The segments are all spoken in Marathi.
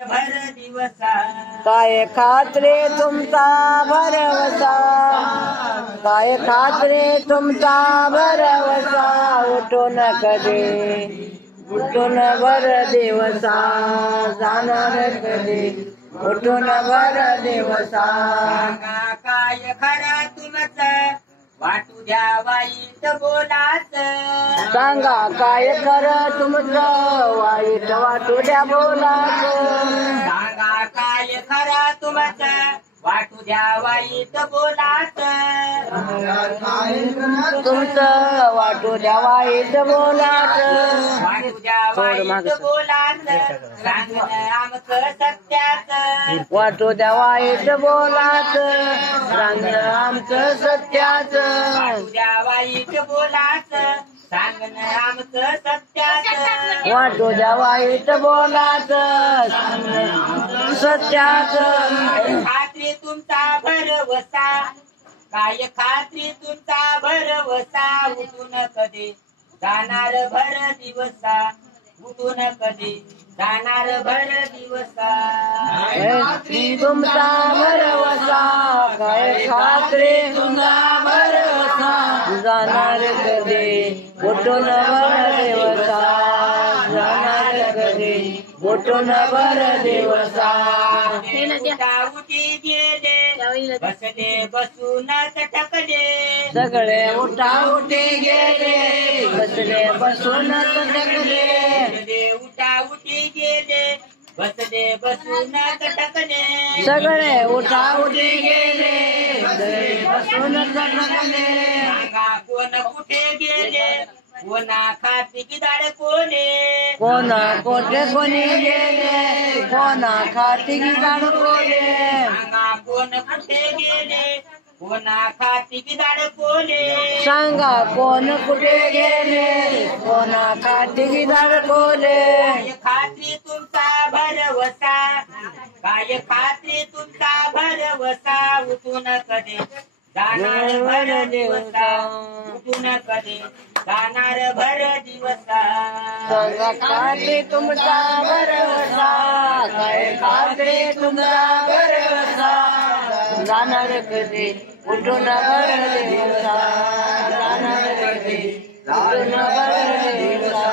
भर दिवसा काय खात्रे तुमचा भरवसा, काय खात्रे तुमचा भरवसा, उठून कधी उठून भर दिवसा, जाणार कधी उठून भर दिवसा. सांगा काय खरा तुमचं वाटू द्या वाईट बोलाच, सांगा काय खरं तुमचं वाईट वाटू द्या बोलाच, सांगा काय खरा तुमचं वाटू द्या वाईट बोलाच, तुमचं वाटू द्या वाईट बोलाच, वाटू द्या वाईट बोलाच, सांगणं आमचं सत्याच, वाटू द्या वाईट बोलाच, सांगणं आमचं सत्याच, वाटू द्या वाईट बोलाच, सांगणं आमचं सत्याच, वाटू द्या वाईट बोलाच, सांगणं सत्याच. खात्री तुमचा भरवसा, काय खात्री तुमचा भरवसा, उठून कधी जाणार भर दिवसा, उठून कधी जाणार भर दिवसा. खात्री तुमचा भरवसा, काय खात्री तुमचा भरवसा, जाणार कधी उठून भर दिवसा, जाणार कधी उठून भर दिवसा. उठी गेले बसले बसूनच टकले, सगळे उठा उठी गेले, बसले बसूनच टकले, उठा उठी गेले बसले बसूनच टकले, सगळे उठा उठी गेले, बसले बसूनच टकले. सांगा कोण कुठे गेले, कोणा खाती गिदाड कोणे, कोणा कोठे कोणी गेले, कोणा खाती गिदाड कोणे, सांगा कोण कुठे गेले, कोणा खाती गिदाड कोणे, सांगा कोण कुठे गेले, कोणा खाती गिदाड कोणे. काय खात्री तुमचा भरवसा, काय खात्री तुमचा भरवसा, उठून कधी जाणार भर दिवसा, उठून कधी जाणार भर दिवसा. सांगा खात्री तुमचा भरवसा, काय खात्री तुमचा भरवसा, जाणार कधी उठून भर दिवसा, जाणार कधी उठून भर दिवसा.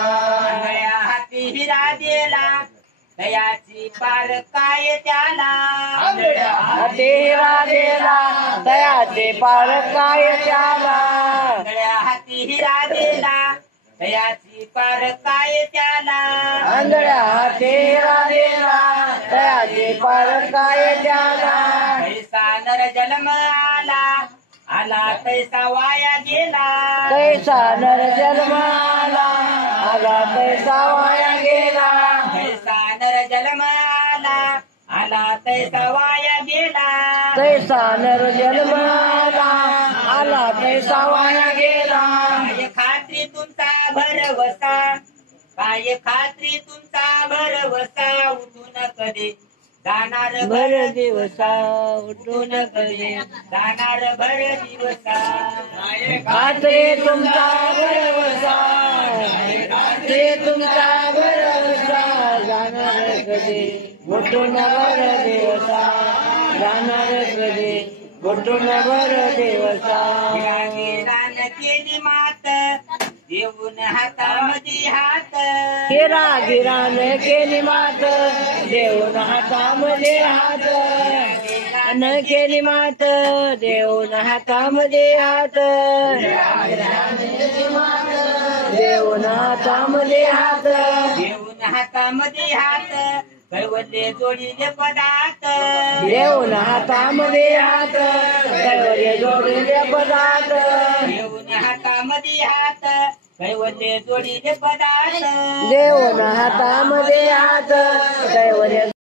आंधळ्या हाती हिरा दिला दयाची पार काय त्याला, तेरा देला दयाचे पार काय त्याला, आंधळ्या हाती हिरा दिला दयाची पार काय त्याला, आंधळ्या तेरा देला दयाचे पार काय त्याला. पैसा नर जन्म आला, आला पैसा वाया गेला, कैसा नर जन्माला, आला पैसा वाया गेला, पैसा नर जन्म आला, आला पैसा वाया गेला, कैसा नर जन्माला, आला पैसा वाया गेला. काय खात्री तुमचा भरवसा, काय खात्री तुमचा भरवसा, उठून कधी जाणार भर दिवसा, उठून कधी जाणार भर दिवसा. खात्री तुमचा भरवसा, खात्री तुमचा भरवसा, जाणार कधी उठून भर दिवसा, जाणार कधी उठून भर दिवसा. रान केली मात देऊन हातामध्ये हात, गिरान केली मात देऊन हातामध्ये हात, अन केली मात देऊन हातामध्ये हात, देऊन हातामध्ये हात, देऊन हातामध्ये हात, कैवल्य जोडीले पदार्थ, देऊन हातामध्ये हात, कैवल्य जोडीले पदार्थ, देऊन हातामध्ये हात, कैवल्य जोडीले पदार्थ. देऊन हातामध्ये हात, कैवल्य